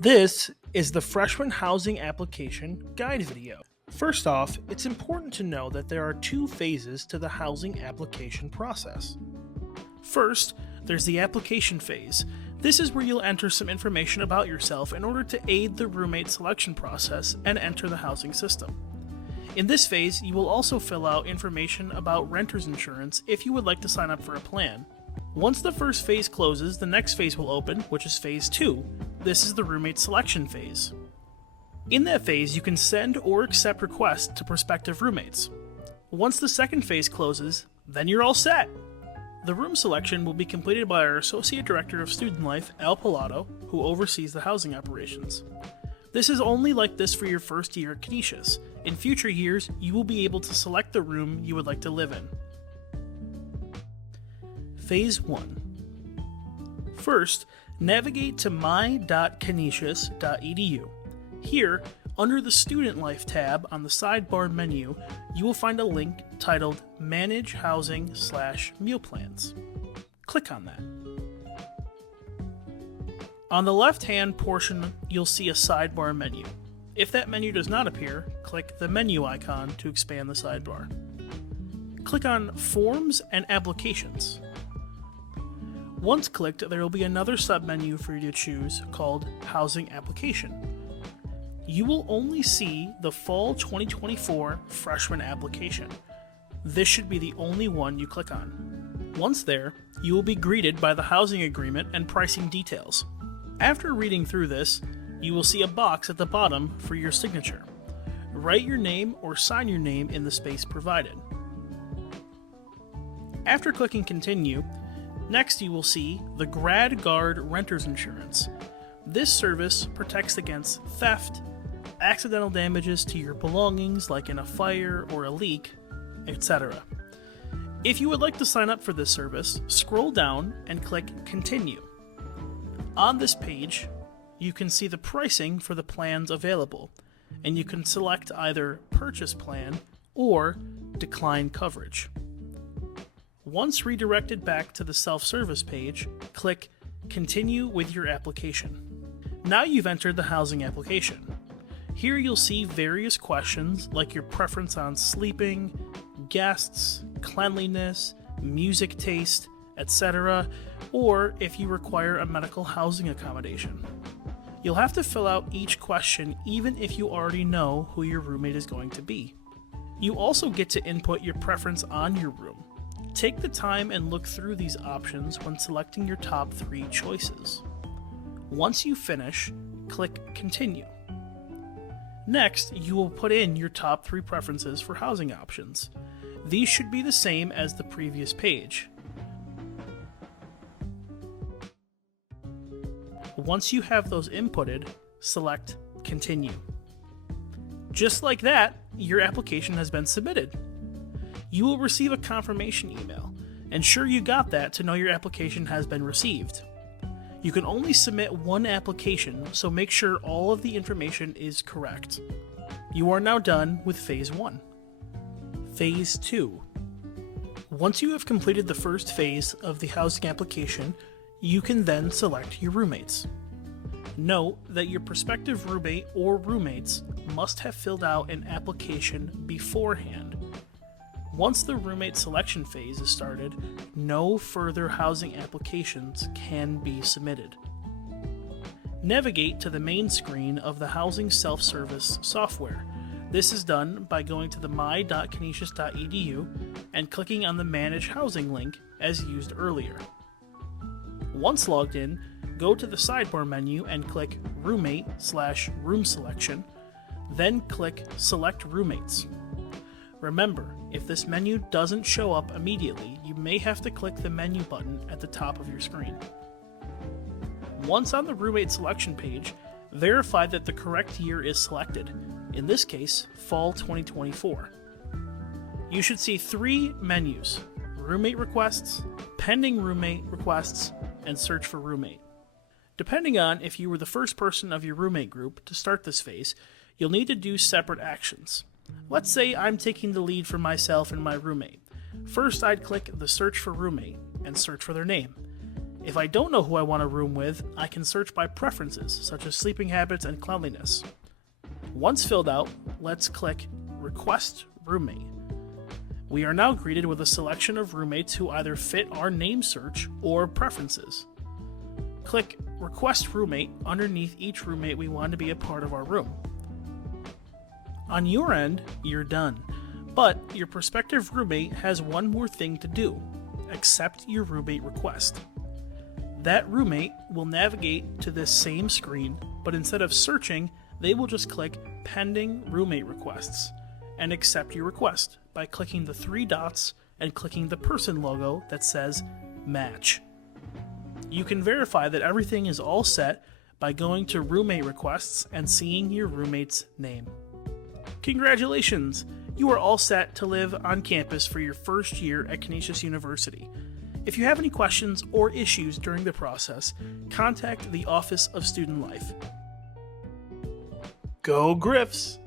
This is the Freshman Housing Application Guide video. First off, it's important to know that there are two phases to the housing application process. First, there's the application phase. This is where you'll enter some information about yourself in order to aid the roommate selection process and enter the housing system. In this phase, you will also fill out information about renter's insurance if you would like to sign up for a plan. Once the first phase closes, the next phase will open, which is phase 2. This is the roommate selection phase. In that phase, you can send or accept requests to prospective roommates. Once the second phase closes, then you're all set. The room selection will be completed by our Associate Director of Student Life, Al Pilato, who oversees the housing operations. This is only like this for your first year at Canisius. In future years, you will be able to select the room you would like to live in. Phase 1. First, navigate to my.canisius.edu. Here, under the Student Life tab on the sidebar menu, you will find a link titled Manage Housing/Meal Plans. Click on that. On the left-hand portion, you'll see a sidebar menu. If that menu does not appear, click the menu icon to expand the sidebar. Click on Forms and Applications. Once clicked, there will be another submenu for you to choose called Housing Application. You will only see the Fall 2024 Freshman Application. This should be the only one you click on. Once there, you will be greeted by the housing agreement and pricing details. After reading through this, you will see a box at the bottom for your signature. Write your name or sign your name in the space provided. After clicking Continue, next you will see the Grad Guard Renter's Insurance. This service protects against theft, accidental damages to your belongings like in a fire or a leak, etc. If you would like to sign up for this service, scroll down and click Continue. On this page, you can see the pricing for the plans available, and you can select either Purchase Plan or Decline Coverage. Once redirected back to the self-service page, click Continue with your application. Now you've entered the housing application. Here you'll see various questions like your preference on sleeping, guests, cleanliness, music taste, etc., or if you require a medical housing accommodation. You'll have to fill out each question even if you already know who your roommate is going to be. You also get to input your preference on your room. Take the time and look through these options when selecting your top 3 choices. Once you finish, click Continue. Next, you will put in your top 3 preferences for housing options. These should be the same as the previous page. Once you have those inputted, select Continue. Just like that, your application has been submitted. You will receive a confirmation email. Ensure you got that to know your application has been received. You can only submit one application, so make sure all of the information is correct. You are now done with Phase 1. Phase 2. Once you have completed the first phase of the housing application, you can then select your roommates. Note that your prospective roommate or roommates must have filled out an application beforehand. Once the roommate selection phase is started, no further housing applications can be submitted. Navigate to the main screen of the housing self-service software. This is done by going to the my.canisius.edu and clicking on the Manage Housing link as used earlier. Once logged in, go to the sidebar menu and click Roommate/Room Selection, then click Select Roommates. Remember, if this menu doesn't show up immediately, you may have to click the menu button at the top of your screen. Once on the roommate selection page, verify that the correct year is selected, in this case, Fall 2024. You should see 3 menus: Roommate Requests, Pending Roommate Requests, and Search for Roommate. Depending on if you were the first person of your roommate group to start this phase, you'll need to do separate actions. Let's say I'm taking the lead for myself and my roommate. First, I'd click the Search for Roommate and search for their name. If I don't know who I want to room with, I can search by preferences, such as sleeping habits and cleanliness. Once filled out, let's click Request Roommate. We are now greeted with a selection of roommates who either fit our name search or preferences. Click Request Roommate underneath each roommate we want to be a part of our room. On your end, you're done, but your prospective roommate has one more thing to do: accept your roommate request. That roommate will navigate to this same screen, but instead of searching, they will just click Pending Roommate Requests and accept your request by clicking the 3 dots and clicking the person logo that says Match. You can verify that everything is all set by going to Roommate Requests and seeing your roommate's name. Congratulations! You are all set to live on campus for your first year at Canisius University. If you have any questions or issues during the process, contact the Office of Student Life. Go GRIFFS!